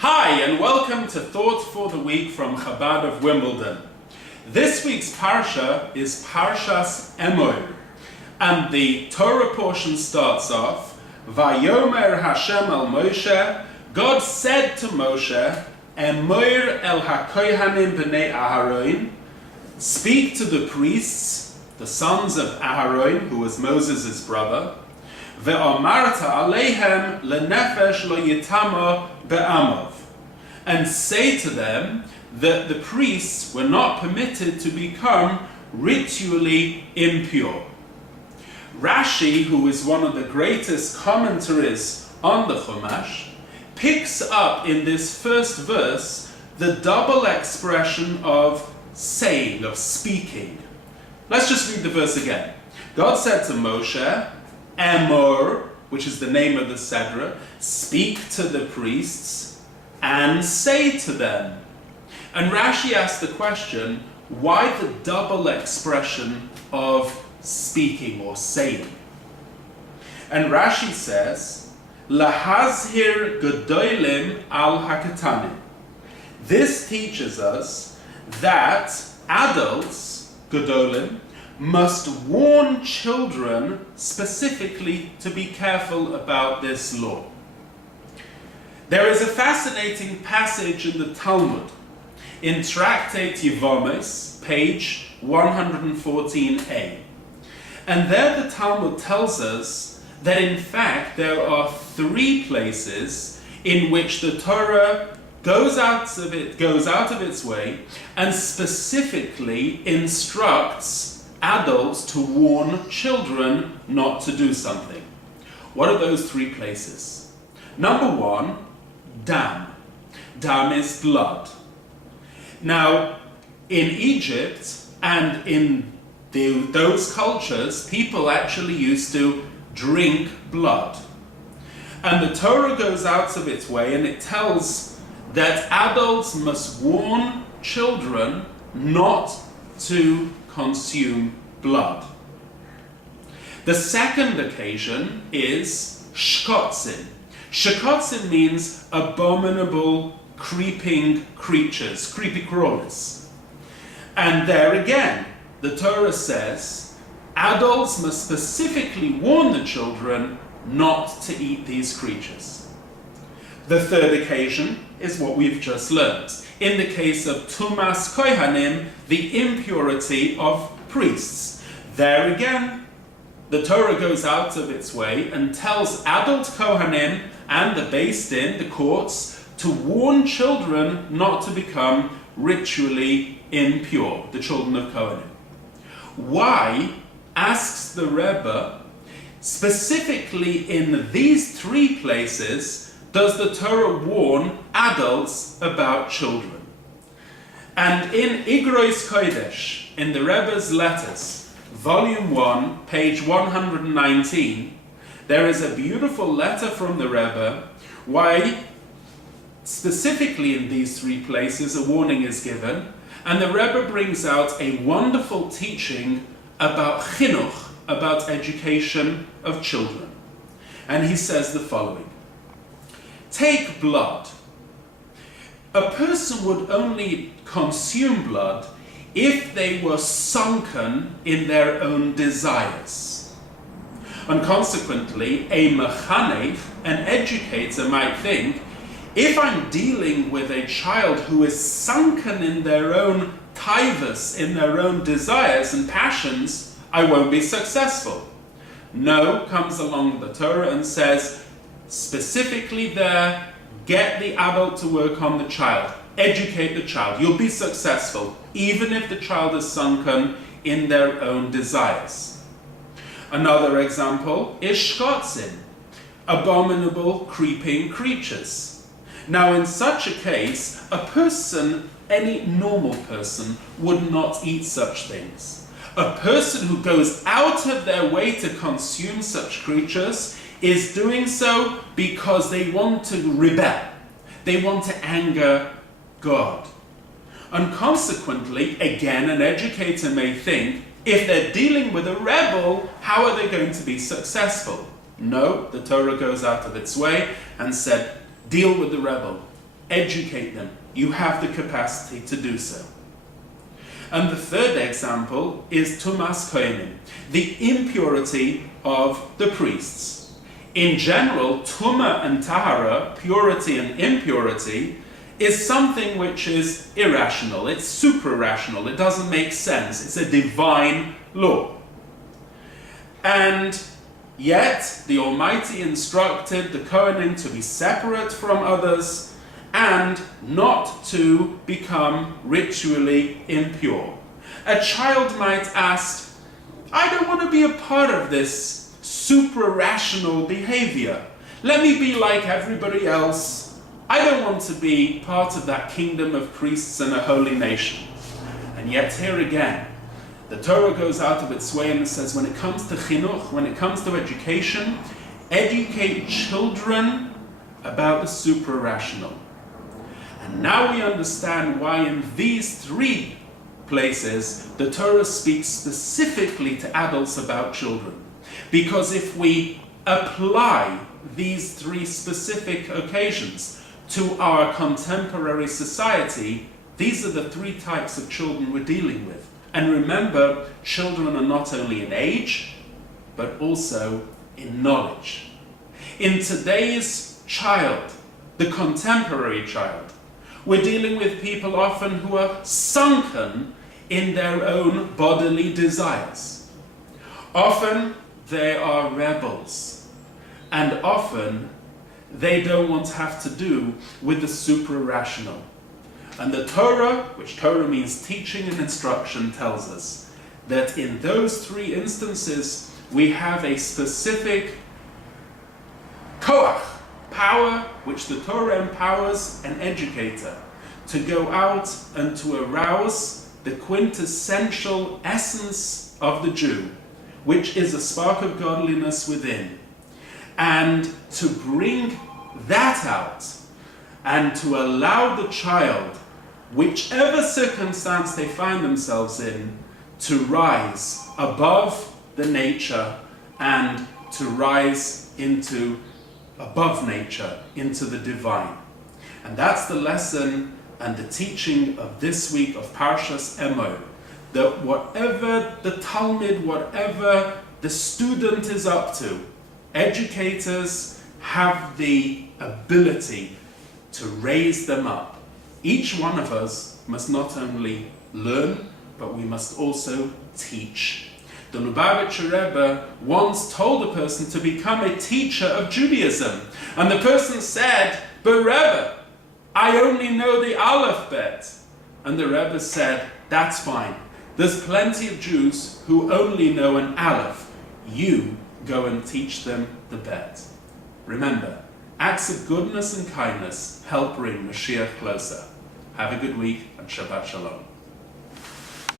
Hi, and welcome to Thought for the Week from Chabad of Wimbledon. This week's Parsha is Parshas Emor, and the Torah portion starts off, Vayomer Hashem el Moshe, God said to Moshe, Emor el HaKohanim b'nei Aharon, speak to the priests, the sons of Aharon, who was Moses' brother, Ve'amarta aleihem lenefesh lo yitama be'amav, and say to them that the priests were not permitted to become ritually impure. Rashi, who is one of the greatest commentaries on the Chumash, picks up in this first verse the double expression of saying, of speaking. Let's just read the verse again. God said to Moshe, Emor, which is the name of the Sedra, speak to the priests and say to them. And Rashi asks the question, why the double expression of speaking or saying? And Rashi says, Lahazhir gedolim al hakatanim. This teaches us that adults, gedolim, must warn children specifically to be careful about this law. There is a fascinating passage in the Talmud, in Tractate Yevamos, page 114a. And there the Talmud tells us that in fact there are three places in which the Torah goes out of its way and specifically instructs adults to warn children not to do something. What are those three places? Number one, dam. Dam is blood. Now, in Egypt and in those cultures, people actually used to drink blood. And the Torah goes out of its way and it tells that adults must warn children not to consume blood. The second occasion is shkotzin. Shkotzin means abominable creeping creatures, creepy crawlers. And there again, the Torah says adults must specifically warn the children not to eat these creatures. The third occasion is what we've just learned. In the case of Tumas Kohanim, the impurity of priests. There again, the Torah goes out of its way and tells adult Kohanim and the Beis Din, the courts, to warn children not to become ritually impure, the children of Kohanim. Why, asks the Rebbe, specifically in these three places, does the Torah warn adults about children? And in Igrois Kodesh, in the Rebbe's letters, volume 1, page 119, there is a beautiful letter from the Rebbe why specifically in these three places a warning is given, and the Rebbe brings out a wonderful teaching about chinuch, about education of children. And he says the following. Take blood. A person would only consume blood if they were sunken in their own desires. And consequently, a mechanech, an educator, might think, if I'm dealing with a child who is sunken in their own taivas, in their own desires and passions, I won't be successful. No, comes along the Torah and says, specifically there, get the adult to work on the child. Educate the child. You'll be successful, even if the child is sunken in their own desires. Another example is shkotzin, abominable creeping creatures. Now in such a case, a person, any normal person, would not eat such things. A person who goes out of their way to consume such creatures is doing so because they want to rebel. They want to anger God. And consequently, again, an educator may think, if they're dealing with a rebel, how are they going to be successful? No, the Torah goes out of its way and said, deal with the rebel. educate them. You have the capacity to do so. And the third example is Tumas Kohenim, the impurity of the priests. In general, Tuma and Tahara, purity and impurity, is something which is irrational. It's super-rational. It doesn't make sense. It's a divine law. And yet, the Almighty instructed the Kohanim to be separate from others and not to become ritually impure. A child might ask, I don't want to be a part of this super-rational behavior. Let me be like everybody else. I don't want to be part of that kingdom of priests and a holy nation. And yet here again, the Torah goes out of its way and says when it comes to chinuch, when it comes to education, educate children about the super-rational. And now we understand why in these three places the Torah speaks specifically to adults about children. Because if we apply these three specific occasions to our contemporary society, these are the three types of children we're dealing with. And remember, children are not only in age, but also in knowledge. In today's child, the contemporary child, we're dealing with people often who are sunken in their own bodily desires. Often they are rebels, and often they don't want to have to do with the supra-rational. And the Torah, which Torah means teaching and instruction, tells us that in those three instances we have a specific koach, power, which the Torah empowers an educator to go out and to arouse the quintessential essence of the Jew, which is a spark of godliness within, and to bring that out and to allow the child, whichever circumstance they find themselves in, to rise above the nature and to rise into above nature, into the divine. And that's the lesson and the teaching of this week of Parshas Emor, that whatever the Talmud, whatever the student is up to, educators have the ability to raise them up. Each one of us must not only learn, but we must also teach. The Lubavitcher Rebbe once told a person to become a teacher of Judaism, and the person said, "But Rebbe, I only know the Aleph Bet." And the Rebbe said, "That's fine. There's plenty of Jews who only know an Aleph. You go and teach them the Bet." Remember, acts of goodness and kindness help bring Mashiach closer. Have a good week and Shabbat Shalom.